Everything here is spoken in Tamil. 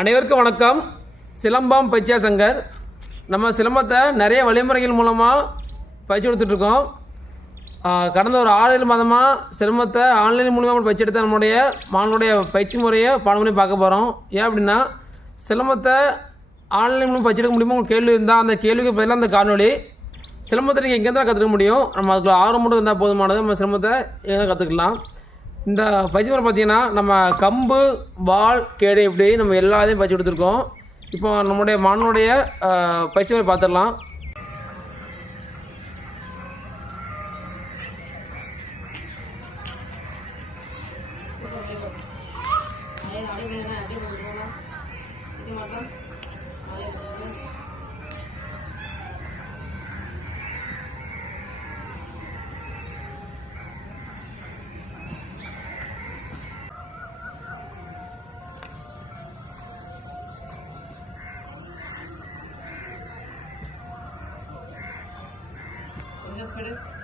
அனைவருக்கும் வணக்கம். சிலம்பம் பயிற்சியா சங்கர். நம்ம சிலம்பத்தை நிறைய வழிமுறைகள் மூலமாக பயிற்சி கொடுத்துட்ருக்கோம். கடந்த ஒரு 6-7 மாதமாக சிலம்பத்தை ஆன்லைன் மூலமாக பயிற்சி எடுத்த நம்மளுடைய மாணவனுடைய பயிற்சி முறையை பாடமுறை பார்க்க போகிறோம். ஏன் அப்படின்னா, சிலம்பத்தை ஆன்லைன் மூலம் பயிற்சி எடுக்க முடியுமா உங்களுக்கு கேள்வி இருந்தால் அந்த கேள்விக்கு பதிலாக அந்த காணொலி சிலம்பத்தை நீங்கள் எங்கே தான் கற்றுக்க முடியும். நம்ம அதுக்கு ஆர்வம் மட்டும் இருந்தால் போதுமானது. நம்ம சிலம்பத்தை எங்கே கற்றுக்கலாம். இந்த பயிற்சி முறை பார்த்திங்கன்னா, நம்ம கம்பு, வால், கேடை இப்படி நம்ம எல்லாத்தையும் பயிற்சி கொடுத்துருக்கோம். இப்போ நம்முடைய மாணவனுடைய பயிற்சி முறை பார்த்துடலாம். Just put it.